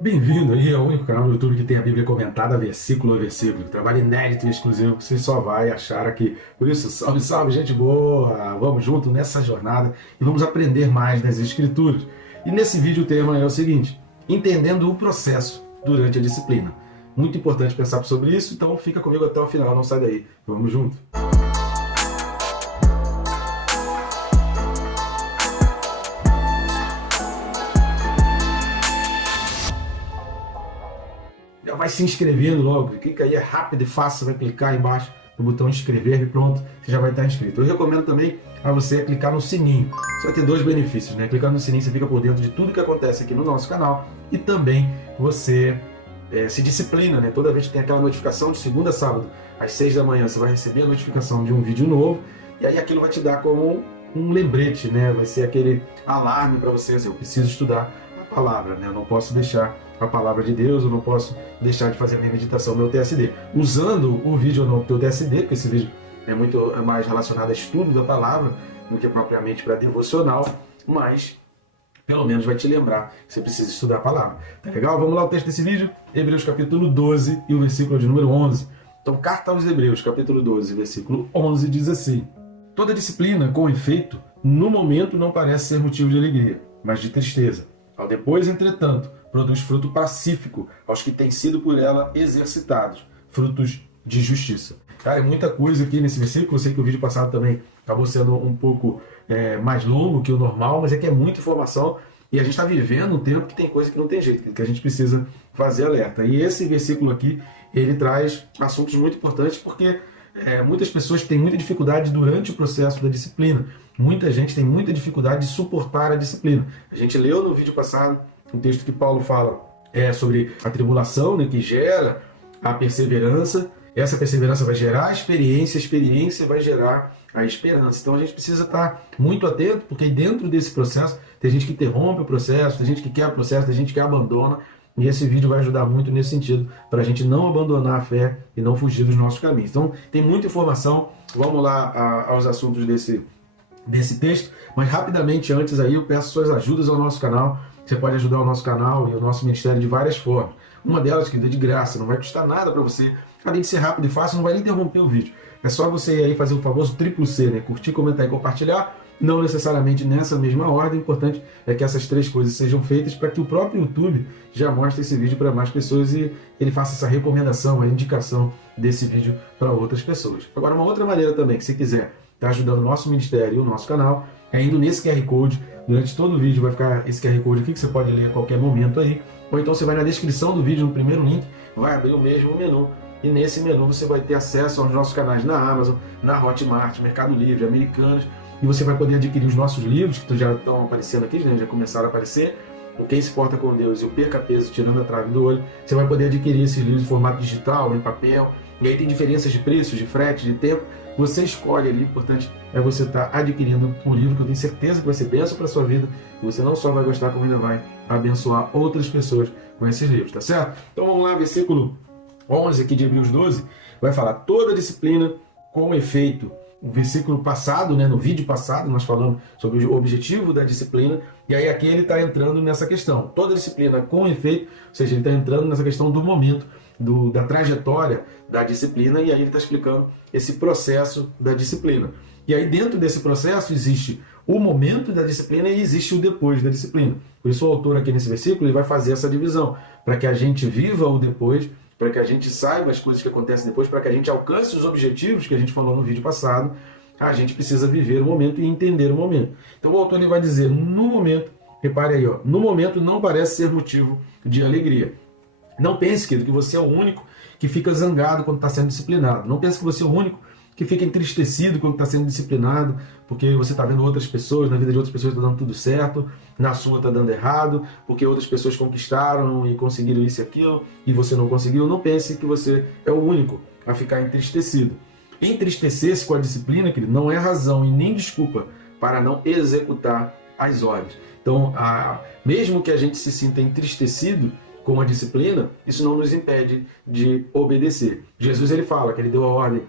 Bem-vindo aí ao único canal do YouTube que tem a Bíblia comentada versículo a versículo. Trabalho inédito e exclusivo que você só vai achar aqui. Por isso, salve, salve, gente boa! Vamos junto nessa jornada e vamos aprender mais nas Escrituras. E nesse vídeo o tema é o seguinte: entendendo o processo durante a disciplina. Muito importante pensar sobre isso, então fica comigo até o final, não sai daí. Vamos junto! Já vai se inscrevendo logo, clica aí, é rápido e fácil, vai clicar aí embaixo no botão inscrever e pronto, você já vai estar inscrito. Eu recomendo também a você clicar no sininho, você vai ter dois benefícios, né? Clicando no sininho você fica por dentro de tudo que acontece aqui no nosso canal e também você se disciplina, né? Toda vez que tem aquela notificação de segunda a sábado, às 6 da manhã, você vai receber a notificação de um vídeo novo e aí aquilo vai te dar como um lembrete, né? Vai ser aquele alarme para você, eu preciso estudar a palavra, né? Eu não posso deixar a palavra de Deus, eu não posso deixar de fazer a minha meditação, meu TSD. Usando o vídeo ou não teu TSD, porque esse vídeo é muito mais relacionado a estudo da palavra do que propriamente para devocional, mas pelo menos vai te lembrar que você precisa estudar a palavra. Tá legal? Vamos lá, o texto desse vídeo, Hebreus capítulo 12 e o versículo de número 11. Então, carta aos Hebreus, capítulo 12, versículo 11, diz assim: toda disciplina, com efeito, no momento não parece ser motivo de alegria, mas de tristeza. Ao depois, entretanto, produz fruto pacífico aos que têm sido por ela exercitados, frutos de justiça. Cara, é muita coisa aqui nesse versículo. Eu sei que o vídeo passado também acabou sendo um pouco mais longo que o normal, mas é que é muita informação e a gente está vivendo um tempo que tem coisa que não tem jeito, que a gente precisa fazer alerta. E esse versículo aqui, ele traz assuntos muito importantes porque muitas pessoas têm muita dificuldade durante o processo da disciplina. Muita gente tem muita dificuldade de suportar a disciplina. A gente leu no vídeo passado um texto que Paulo fala sobre a tribulação, né, que gera a perseverança. Essa perseverança vai gerar a experiência vai gerar a esperança. Então a gente precisa estar muito atento, porque dentro desse processo tem gente que interrompe o processo, tem gente que quer o processo, tem gente que abandona. E esse vídeo vai ajudar muito nesse sentido, para a gente não abandonar a fé e não fugir dos nossos caminhos. Então tem muita informação, vamos lá aos assuntos desse texto, mas rapidamente antes aí eu peço suas ajudas ao nosso canal. Você pode ajudar o nosso canal e o nosso ministério de várias formas. Uma delas, que é de graça, não vai custar nada para você, além de ser rápido e fácil, não vai nem interromper o vídeo. É só você aí fazer o famoso triplo C, né? Curtir, comentar e compartilhar, não necessariamente nessa mesma ordem. O importante é que essas três coisas sejam feitas para que o próprio YouTube já mostre esse vídeo para mais pessoas e ele faça essa recomendação, a indicação desse vídeo para outras pessoas. Agora, uma outra maneira também, que se quiser estar ajudando o nosso ministério e o nosso canal, é indo nesse QR Code. Durante todo o vídeo vai ficar esse QR Code aqui que você pode ler a qualquer momento aí. Ou então você vai na descrição do vídeo, no primeiro link, vai abrir o mesmo menu. E nesse menu você vai ter acesso aos nossos canais na Amazon, na Hotmart, Mercado Livre, Americanas. E você vai poder adquirir os nossos livros, que já estão aparecendo aqui, né? Já começaram a aparecer. O Quem se Porta com Deus e o Perca Peso Tirando a Trave do Olho. Você vai poder adquirir esses livros em formato digital, em papel. E aí tem diferenças de preço, de frete, de tempo. Você escolhe ali, o importante é você estar adquirindo um livro que eu tenho certeza que vai ser bênção para a sua vida. E você não só vai gostar, como ainda vai abençoar outras pessoas com esses livros, tá certo? Então vamos lá, versículo 11 aqui de Hebreus 12, vai falar: toda disciplina com efeito. O versículo passado, né, no vídeo passado, nós falamos sobre o objetivo da disciplina, e aí aqui ele está entrando nessa questão. Toda disciplina com efeito, ou seja, ele está entrando nessa questão do momento, da trajetória da disciplina, e aí ele está explicando esse processo da disciplina. E aí dentro desse processo existe o momento da disciplina e existe o depois da disciplina. Por isso o autor aqui nesse versículo ele vai fazer essa divisão, para que a gente viva o depois, para que a gente saiba as coisas que acontecem depois, para que a gente alcance os objetivos que a gente falou no vídeo passado, a gente precisa viver o momento e entender o momento. Então o autor ele vai dizer, no momento, repare aí, ó, no momento não parece ser motivo de alegria. Não pense, querido, que você é o único que fica zangado quando está sendo disciplinado. Não pense que você é o único que fica entristecido quando está sendo disciplinado, porque você está vendo outras pessoas, na vida de outras pessoas está dando tudo certo, na sua está dando errado, porque outras pessoas conquistaram e conseguiram isso e aquilo, e você não conseguiu. Não pense que você é o único a ficar entristecido. Entristecer-se com a disciplina, querido, não é razão e nem desculpa para não executar as ordens. Então, mesmo que a gente se sinta entristecido com a disciplina, isso não nos impede de obedecer. Jesus ele fala que ele deu a ordem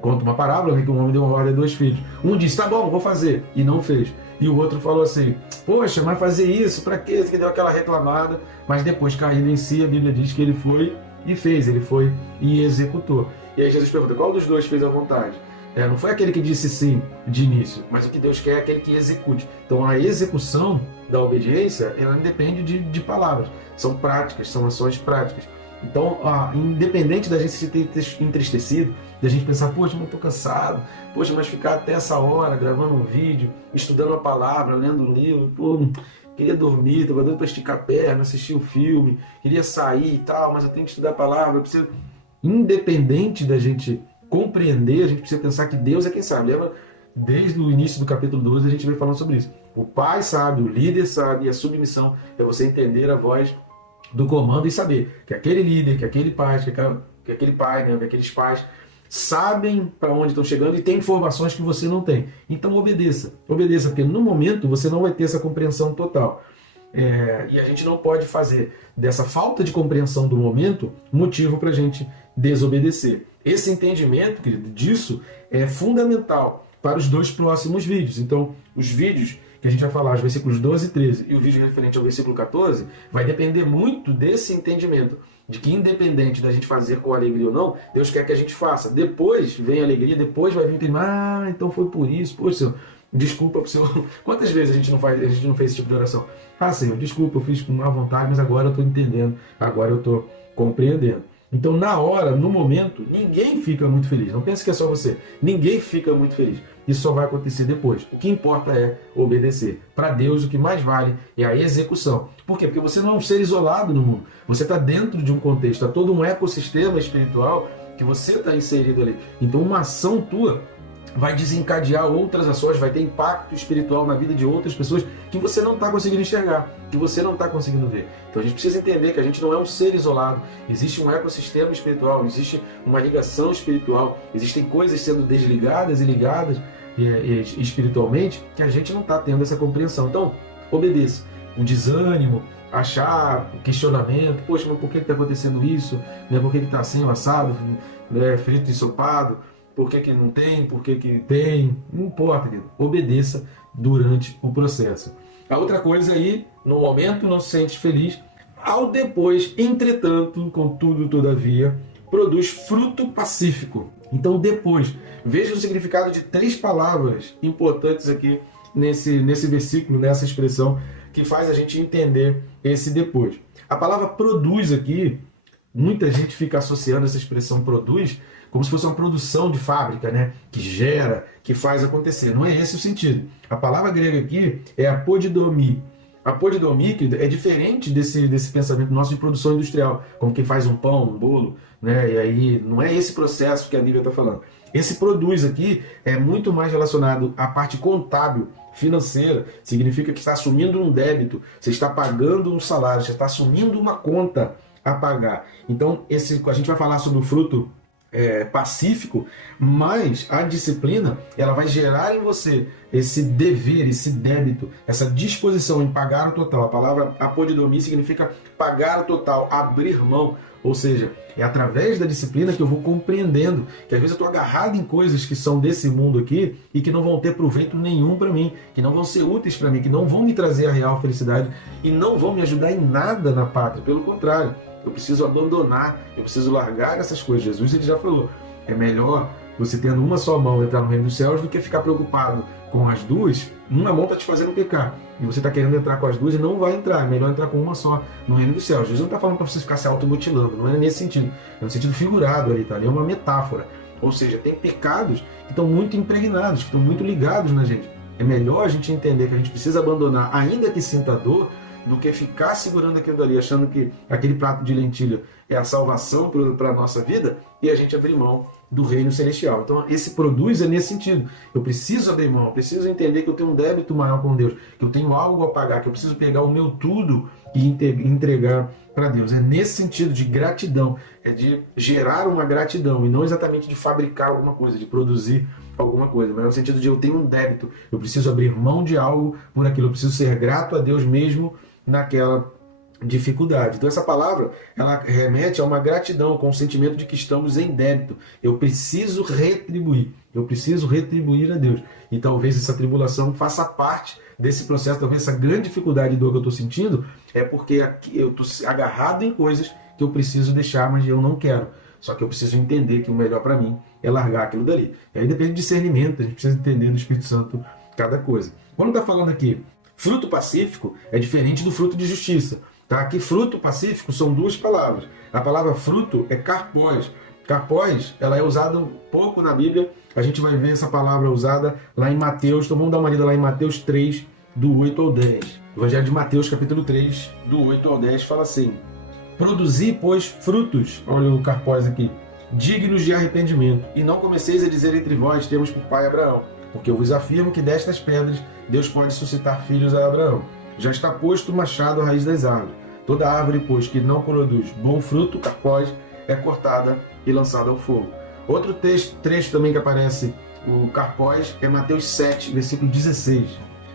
conta uma parábola, né, que um homem deu uma ordem a 2 filhos. Um disse, tá bom, vou fazer, e não fez. E o outro falou assim, poxa, mas fazer isso, pra quê? Que deu aquela reclamada, mas depois, caindo em si, a Bíblia diz que ele foi e fez, ele foi e executou. E aí Jesus pergunta, qual dos dois fez a vontade? Não foi aquele que disse sim de início, mas o que Deus quer é aquele que execute. Então a execução da obediência, ela independe de palavras, são práticas, são ações práticas. Então, independente da gente se ter entristecido, da gente pensar, poxa, mas eu estou cansado, poxa, mas ficar até essa hora gravando um vídeo, estudando a palavra, lendo um livro, pô, queria dormir, estava dando para esticar a perna, assistir um filme, queria sair e tal, mas eu tenho que estudar a palavra, eu preciso... Independente da gente compreender, a gente precisa pensar que Deus é quem sabe. Lembra? Desde o início do capítulo 12 a gente vem falando sobre isso. O pai sabe, o líder sabe, e a submissão é você entender a voz do comando e saber que aquele líder, que aquele pai, que aquele pai, né, que aqueles pais sabem para onde estão chegando e tem informações que você não tem. Então obedeça, porque no momento você não vai ter essa compreensão total. E a gente não pode fazer dessa falta de compreensão do momento motivo para a gente desobedecer. Esse entendimento, querido, disso é fundamental para os 2 próximos vídeos. Então, os vídeos que a gente vai falar, os versículos 12 e 13, e o vídeo referente ao versículo 14, vai depender muito desse entendimento, de que independente da gente fazer com alegria ou não, Deus quer que a gente faça. Depois vem a alegria, depois vai vir o então foi por isso, poxa, Senhor, desculpa pro Senhor. Quantas vezes a gente não fez esse tipo de oração? Senhor, desculpa, eu fiz com má vontade, mas agora eu estou entendendo, agora eu estou compreendendo. Então, na hora, no momento, ninguém fica muito feliz. Não pense que é só você. Ninguém fica muito feliz. Isso só vai acontecer depois. O que importa é obedecer. Para Deus, o que mais vale é a execução. Por quê? Porque você não é um ser isolado no mundo. Você está dentro de um contexto, está todo um ecossistema espiritual que você está inserido ali. Então, uma ação tua vai desencadear outras ações, vai ter impacto espiritual na vida de outras pessoas que você não está conseguindo enxergar, que você não está conseguindo ver. Então a gente precisa entender que a gente não é um ser isolado, existe um ecossistema espiritual, existe uma ligação espiritual, existem coisas sendo desligadas e ligadas espiritualmente que a gente não está tendo essa compreensão. Então, obedeça. O desânimo, achar, o questionamento, poxa, mas por que está acontecendo isso? Por que está assim, o assado, frito e ensopado? Por que não tem? Por que tem? Não importa, querido. Obedeça durante o processo. A outra coisa aí, no momento não se sente feliz, ao depois, entretanto, contudo, todavia, produz fruto pacífico. Então, depois, veja o significado de 3 palavras importantes aqui nesse versículo, nessa expressão, que faz a gente entender esse depois. A palavra produz aqui, muita gente fica associando essa expressão produz como se fosse uma produção de fábrica, né? Que gera, que faz acontecer. Não é esse o sentido. A palavra grega aqui é apodidomi. Apodidomi é diferente desse pensamento nosso de produção industrial, como quem faz um pão, um bolo, né? E aí não é esse processo que a Bíblia está falando. Esse produz aqui é muito mais relacionado à parte contábil, financeira. Significa que está assumindo um débito, você está pagando um salário, você está assumindo uma conta a pagar. Então, a gente vai falar sobre o fruto pacífico, mas a disciplina ela vai gerar em você esse dever, esse débito, essa disposição em pagar o total. A palavra apodidomia significa pagar o total, abrir mão, ou seja, é através da disciplina que eu vou compreendendo que às vezes eu estou agarrado em coisas que são desse mundo aqui e que não vão ter proveito nenhum para mim, que não vão ser úteis para mim, que não vão me trazer a real felicidade e não vão me ajudar em nada na pátria, pelo contrário. Eu preciso abandonar, eu preciso largar essas coisas. Jesus ele já falou, é melhor você tendo uma só mão entrar no reino dos céus do que ficar preocupado com as duas. Uma mão está te fazendo pecar e você está querendo entrar com as duas e não vai entrar. É melhor entrar com uma só no reino dos céus. Jesus não está falando para você ficar se automutilando, não é nesse sentido. É no sentido figurado ali, tá? Ali é uma metáfora. Ou seja, tem pecados que estão muito impregnados, que estão muito ligados na gente. É melhor a gente entender que a gente precisa abandonar, ainda que sinta dor, do que ficar segurando aquilo dali, achando que aquele prato de lentilha é a salvação para a nossa vida e a gente abrir mão do reino celestial. Então, esse produz é nesse sentido. Eu preciso abrir mão, eu preciso entender que eu tenho um débito maior com Deus, que eu tenho algo a pagar, que eu preciso pegar o meu tudo e entregar para Deus. É nesse sentido de gratidão, é de gerar uma gratidão e não exatamente de fabricar alguma coisa, de produzir alguma coisa, mas no sentido de eu tenho um débito, eu preciso abrir mão de algo por aquilo, eu preciso ser grato a Deus mesmo naquela dificuldade. Então essa palavra, ela remete a uma gratidão, com o sentimento de que estamos em débito. Eu preciso retribuir a Deus. E talvez essa tribulação faça parte desse processo, talvez essa grande dificuldade e dor que eu estou sentindo é porque aqui eu estou agarrado em coisas que eu preciso deixar, mas eu não quero. Só que eu preciso entender que o melhor para mim é largar aquilo dali. E aí depende de discernimento, a gente precisa entender do Espírito Santo cada coisa. Quando está falando aqui, fruto pacífico é diferente do fruto de justiça. Tá? Aqui, fruto pacífico são duas palavras. A palavra fruto é karpós. Karpós, ela é usada um pouco na Bíblia. A gente vai ver essa palavra usada lá em Mateus. Então vamos dar uma lida lá em Mateus 3, do 8 ao 10. Evangelho de Mateus, capítulo 3, do 8 ao 10, fala assim: produzi, pois, frutos, olha o karpós aqui, dignos de arrependimento, e não comeceis a dizer entre vós, temos por pai Abraão, porque eu vos afirmo que destas pedras Deus pode suscitar filhos a Abraão. Já está posto o machado à raiz das árvores. Toda árvore, pois, que não produz bom fruto, karpós, é cortada e lançada ao fogo. Outro trecho também que aparece o karpós é Mateus 7, versículo 16.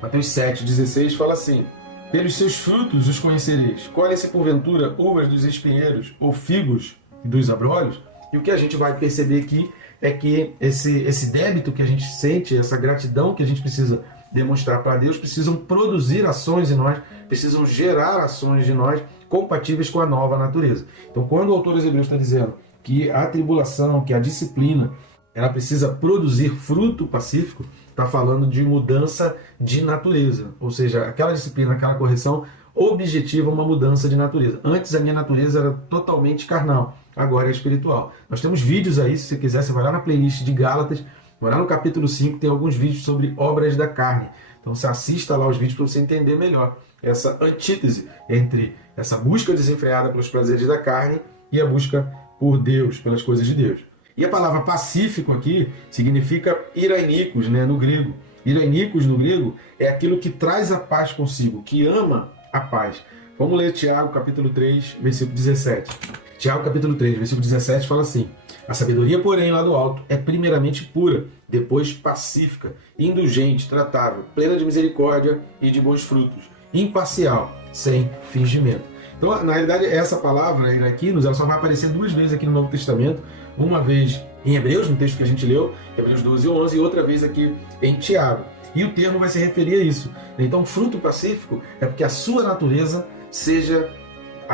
Mateus 7, 16 fala assim: pelos seus frutos os conhecereis. Colhem-se porventura uvas dos espinheiros ou figos dos abrolhos? E o que a gente vai perceber aqui é que esse débito que a gente sente, essa gratidão que a gente precisa demonstrar para Deus, precisam produzir ações em nós, precisam gerar ações de nós compatíveis com a nova natureza. Então, quando o autor aos Hebreus está dizendo que a tribulação, que a disciplina, ela precisa produzir fruto pacífico, está falando de mudança de natureza. Ou seja, aquela disciplina, aquela correção objetiva uma mudança de natureza. Antes a minha natureza era totalmente carnal, agora é espiritual. Nós temos vídeos aí, se você quiser, você vai lá na playlist de Gálatas, vai lá no capítulo 5, tem alguns vídeos sobre obras da carne. Então você assista lá os vídeos para você entender melhor essa antítese entre essa busca desenfreada pelos prazeres da carne e a busca por Deus, pelas coisas de Deus. E a palavra pacífico aqui significa irainikos, né, no grego. Irainikos no grego é aquilo que traz a paz consigo, que ama a paz. Vamos ler Tiago capítulo 3, versículo 17. Tiago capítulo 3, versículo 17 fala assim: a sabedoria, porém, lá do alto, é primeiramente pura, depois pacífica, indulgente, tratável, plena de misericórdia e de bons frutos, imparcial, sem fingimento. Então, na realidade, essa palavra, iraquinos, ela só vai aparecer duas vezes aqui no Novo Testamento, uma vez em Hebreus, no texto que a gente leu, Hebreus 12 e 11, e outra vez aqui em Tiago. E o termo vai se referir a isso. Então, fruto pacífico é porque a sua natureza seja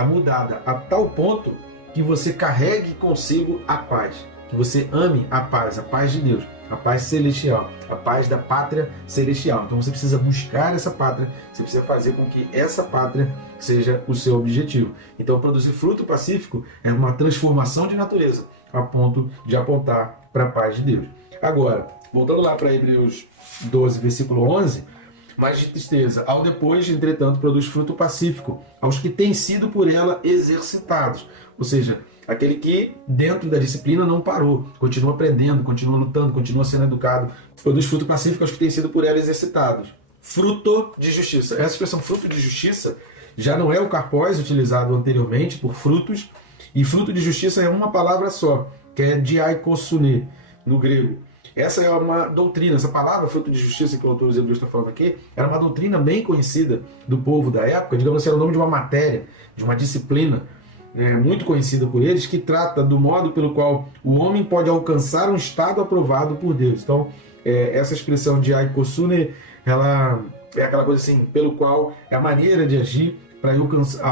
mudada a tal ponto que você carregue consigo a paz, que você ame a paz de Deus, a paz celestial, a paz da pátria celestial. Então você precisa buscar essa pátria, você precisa fazer com que essa pátria seja o seu objetivo. Então produzir fruto pacífico é uma transformação de natureza, a ponto de apontar para a paz de Deus. Agora, voltando lá para Hebreus 12, versículo 11, mas de tristeza, ao depois, entretanto, produz fruto pacífico, aos que têm sido por ela exercitados. Ou seja, aquele que dentro da disciplina não parou, continua aprendendo, continua lutando, continua sendo educado, produz fruto pacífico aos que têm sido por ela exercitados. Fruto de justiça. Essa expressão fruto de justiça já não é o karpós utilizado anteriormente por frutos, e fruto de justiça é uma palavra só, que é diaikosune, no grego. Essa é uma doutrina, essa palavra fruto de justiça que o autor dos Hebreus está falando aqui, era uma doutrina bem conhecida do povo da época, digamos assim, era o nome de uma matéria, de uma disciplina, muito conhecida por eles, que trata do modo pelo qual o homem pode alcançar um estado aprovado por Deus. Então, essa expressão de aikosune, ela é aquela coisa assim, pelo qual é a maneira de agir para eu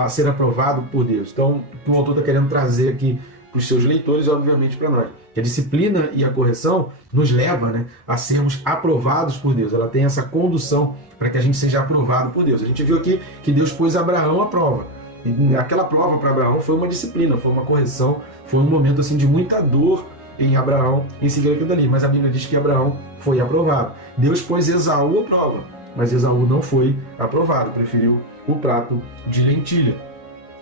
ser aprovado por Deus. Então, o que o autor está querendo trazer aqui para os seus leitores e, obviamente, para nós. Que a disciplina e a correção nos leva, a sermos aprovados por Deus. Ela tem essa condução para que a gente seja aprovado por Deus. A gente viu aqui que Deus pôs Abraão à prova. E aquela prova para Abraão foi uma disciplina, foi uma correção, foi um momento assim, de muita dor em Abraão em seguir aquilo dali. Mas a Bíblia diz que Abraão foi aprovado. Deus pôs Esaú à prova, mas Esaú não foi aprovado, preferiu o prato de lentilha.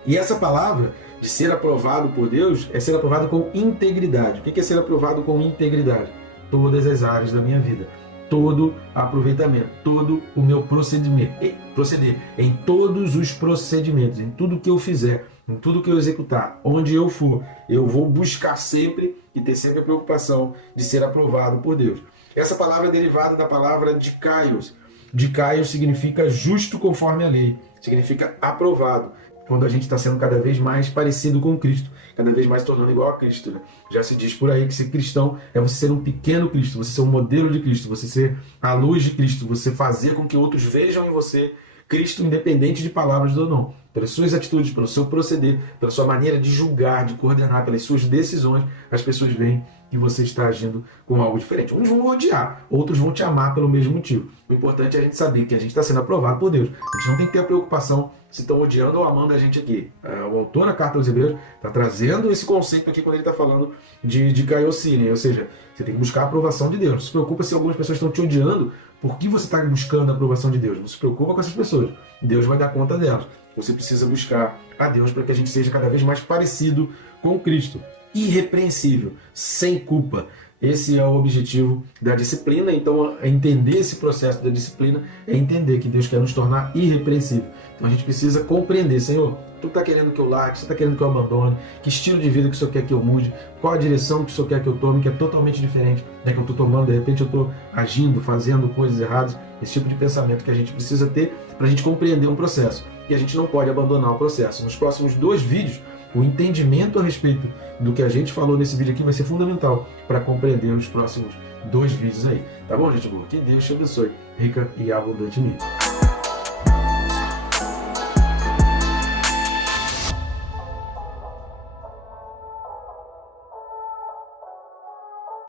E essa palavra de ser aprovado por Deus é ser aprovado com integridade. O que é ser aprovado com integridade? Todas as áreas da minha vida, todo aproveitamento, todo o meu proceder, em todos os procedimentos, em tudo que eu fizer, em tudo que eu executar, onde eu for, eu vou buscar sempre e ter sempre a preocupação de ser aprovado por Deus. Essa palavra é derivada da palavra dikaios. Dikaios significa justo conforme a lei, significa aprovado. quando a gente está sendo cada vez mais parecido com Cristo, cada vez mais se tornando igual a Cristo, né? Já se diz por aí que ser cristão é você ser um pequeno Cristo, você ser um modelo de Cristo, você ser a luz de Cristo, você fazer com que outros vejam em você Cristo, independente de palavras ou não. Pelas suas atitudes, pelo seu proceder, pela sua maneira de julgar, de coordenar, pelas suas decisões, as pessoas veem que você está agindo com algo diferente. Uns vão odiar, outros vão te amar pelo mesmo motivo. O importante é a gente saber que a gente está sendo aprovado por Deus. A gente não tem que ter a preocupação se estão odiando ou amando a gente aqui. O autor na Carta aos Hebreus está trazendo esse conceito aqui quando ele está falando de kaiosine, ou seja, você tem que buscar a aprovação de Deus. Não se preocupa se algumas pessoas estão te odiando, por que você está buscando a aprovação de Deus? Não se preocupa com essas pessoas. Deus vai dar conta delas. Você precisa buscar a Deus para que a gente seja cada vez mais parecido com Cristo. Irrepreensível, sem culpa. Esse é o objetivo da disciplina. Então, entender esse processo da disciplina é entender que Deus quer nos tornar irrepreensível. Então, a gente precisa compreender, Senhor, Tu está querendo que eu largue, Você está querendo que eu abandone, que estilo de vida que o Senhor quer que eu mude, qual a direção que o Senhor quer que eu tome, que é totalmente diferente da que eu estou tomando, de repente eu estou agindo, fazendo coisas erradas. Esse tipo de pensamento que a gente precisa ter para a gente compreender um processo. E a gente não pode abandonar o processo. Nos próximos 2 vídeos, o entendimento a respeito do que a gente falou nesse vídeo aqui vai ser fundamental para compreender os próximos 2 vídeos aí. Tá bom, gente boa? Que Deus te abençoe rica e abundantemente.